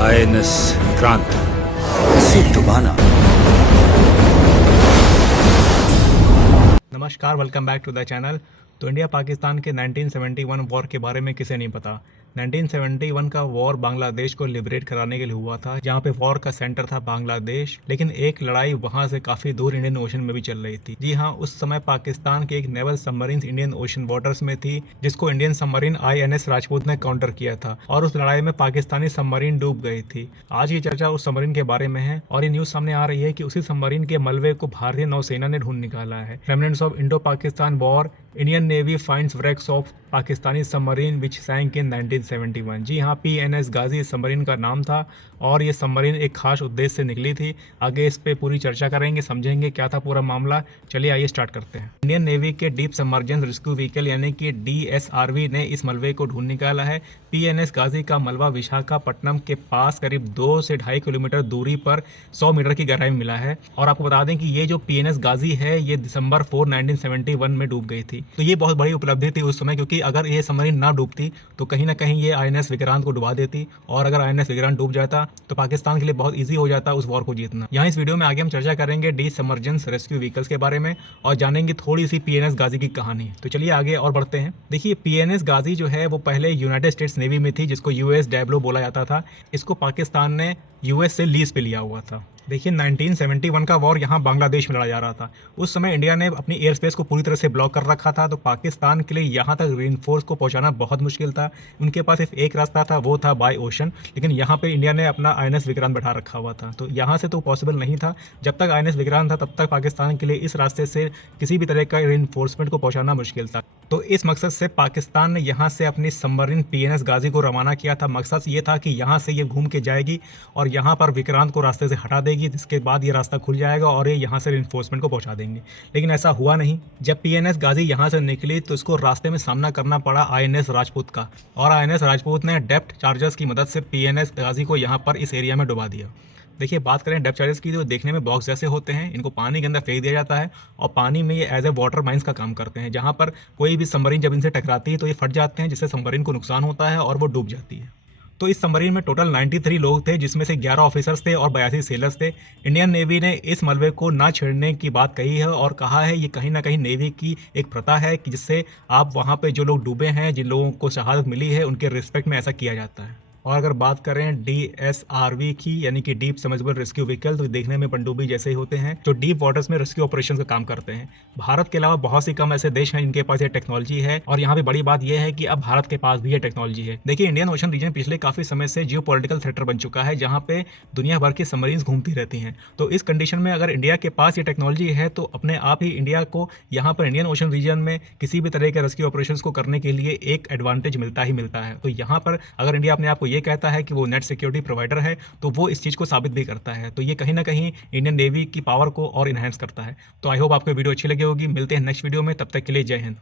INS Vikrant. इसे डुबाना। नमस्कार, welcome back to the channel. तो इंडिया पाकिस्तान के 1971 वॉर के बारे में किसे नहीं पता। 1971 का वॉर बांग्लादेश को लिबरेट कराने के लिए हुआ था, जहां पे वॉर का सेंटर था बांग्लादेश। लेकिन एक लड़ाई वहां से काफ़ी दूर इंडियन ओशन में भी चल रही थी। जी हाँ, उस समय पाकिस्तान के एक naval submarine Indian ocean waters में थी, जिसको इंडियन सबमरीन आईएनएस राजपूत ने काउंटर किया था और उस लड़ाई में पाकिस्तानी सबमरीन डूब गई थी। आज की चर्चा उस सबमरीन के बारे में है और ये न्यूज़ सामने आ रही है कि उसी सबमरीन के मलबे को भारतीय नौसेना ने ढूंढ निकाला है। Remnants of Indo Pakistan war, Indian navy finds wrecks of Pakistani submarine which sank in 1971। जी हाँ, पीएनएस गाजी इस सबमरीन का नाम था और ये सबमरीन एक खास उद्देश्य से निकली थी। आगे इस पे पूरी चर्चा करेंगे, समझेंगे क्या था पूरा मामला। चलिए आइए स्टार्ट करते हैं। इंडियन नेवी के डीप सबमर्जेंस रेस्क्यू व्हीकल यानी कि डीएसआरवी ने इस मलबे को ढूंढ निकाला है। पीएनएस गाजी का मलबा विशाखापट्टनम के पास करीब 2 से 2.5 किलोमीटर दूरी पर 100 मीटर की गहराई में मिला है। और आपको बता दें कि ये जो पीएनएस गाजी है ये दिसंबर 4, 1971 में डूब गई थी। तो ये बहुत बड़ी उपलब्धि थी उस समय, क्योंकि अगर ये सबमरीन ना डूबती तो कहीं ना कहीं ये आईएनएस विक्रांत को डुबा देती, और अगर आईएनएस विक्रांत डूब जाता तो पाकिस्तान के लिए बहुत ईजी हो जाता उस वॉर को जीतना। यहाँ इस वीडियो में आगे हम चर्चा करेंगे डी सबमर्जेंस रेस्क्यू व्हीकल्स के बारे में और जानेंगे थोड़ी सी पीएनएस गाजी की कहानी। तो चलिए आगे और बढ़ते हैं। देखिए, पीएनएस गाजी जो है वो पहले यूनाइटेड स्टेट्स नेवी में थी, जिसको यूएस डैब्लो बोला जाता था। इसको पाकिस्तान ने यूएस से लीज पे लिया हुआ था। देखिए, 1971 का वॉर यहाँ बांग्लादेश में लड़ा जा रहा था। उस समय इंडिया ने अपनी एयर स्पेस को पूरी तरह से ब्लॉक कर रखा था, तो पाकिस्तान के लिए यहाँ तक रीइंफोर्स को पहुँचाना बहुत मुश्किल था। उनके पास सिर्फ एक रास्ता था, वो था बाय ओशन। लेकिन यहाँ पे इंडिया ने अपना आईएनएस विक्रांत बैठा रखा हुआ था, तो यहाँ से तो पॉसिबल नहीं था। जब तक आईएनएस विक्रांत था तब तक पाकिस्तान के लिए इस रास्ते से किसी भी तरह का रीइंफोर्समेंट को पहुँचाना मुश्किल था। तो इस मकसद से पाकिस्तान ने यहाँ से अपनी सबमरीन पीएनएस गाजी को रवाना किया था। मकसद ये था कि यहाँ से ये घूम के जाएगी और यहाँ पर विक्रांत को रास्ते से हटा देगी, जिसके बाद ये रास्ता खुल जाएगा और ये यहाँ से रिइंफोर्समेंट को पहुँचा देंगे। लेकिन ऐसा हुआ नहीं। जब पीएनएस गाजी यहाँ से निकली तो इसको रास्ते में सामना करना पड़ा आईएनएस राजपूत का, और आईएनएस राजपूत ने डेप्थ चार्जर्स की मदद से पीएनएस गाजी को यहाँ पर इस एरिया में डुबा दिया। देखिए, बात करें डेप्थ चार्जर्स की, तो देखने में बॉक्स जैसे होते हैं। इनको पानी के अंदर फेंक दिया जाता है और पानी में ये एज ए वाटर माइंस का काम करते हैं, जहाँ पर कोई भी सबमरीन जब इनसे टकराती है तो ये फट जाते हैं, जिससे सबमरीन को नुकसान होता है और वो डूब जाती है। तो इस सबमरीन में टोटल 93 लोग थे, जिसमें से 11 ऑफिसर्स थे और 82 सेलर्स थे। इंडियन नेवी ने इस मलबे को ना छेड़ने की बात कही है और कहा है ये कहीं ना कहीं नेवी की एक प्रथा है कि जिससे आप वहाँ पे जो लोग डूबे हैं, जिन लोगों को शहादत मिली है, उनके रिस्पेक्ट में ऐसा किया जाता है। और अगर बात करें डीएसआरवी की यानी कि डीप सबमर्जिबल रेस्क्यू व्हीकल, तो देखने में पनडुब्बी जैसे ही होते हैं, जो डीप वाटर्स में रेस्क्यू ऑपरेशन का काम करते हैं। भारत के अलावा बहुत सी कम ऐसे देश हैं जिनके पास ये टेक्नोलॉजी है, और यहाँ पे बड़ी बात यह है कि अब भारत के पास भी ये टेक्नोलॉजी है। देखिए, इंडियन ओशन रीजन पिछले काफी समय से जियोपॉलिटिकल थ्रेटर बन चुका है, जहाँ पे दुनिया भर की सबमरीन्स घूमती रहती हैं। तो इस कंडीशन में अगर इंडिया के पास ये टेक्नोलॉजी है तो अपने आप ही इंडिया को यहाँ पर इंडियन ओशन रीजन में किसी भी तरह के रेस्क्यू ऑपरेशन को करने के लिए एक एडवांटेज मिलता ही मिलता है। तो यहाँ पर अगर इंडिया अपने आप को ये कहता है कि वो नेट सिक्योरिटी प्रोवाइडर है, तो वो इस चीज़ को साबित भी करता है। तो ये कहीं ना कहीं इंडियन नेवी की पावर को और इनहेंस करता है। तो आई होप आपको वीडियो अच्छी लगी होगी। मिलते हैं नेक्स्ट वीडियो में, तब तक के लिए जय हिंद।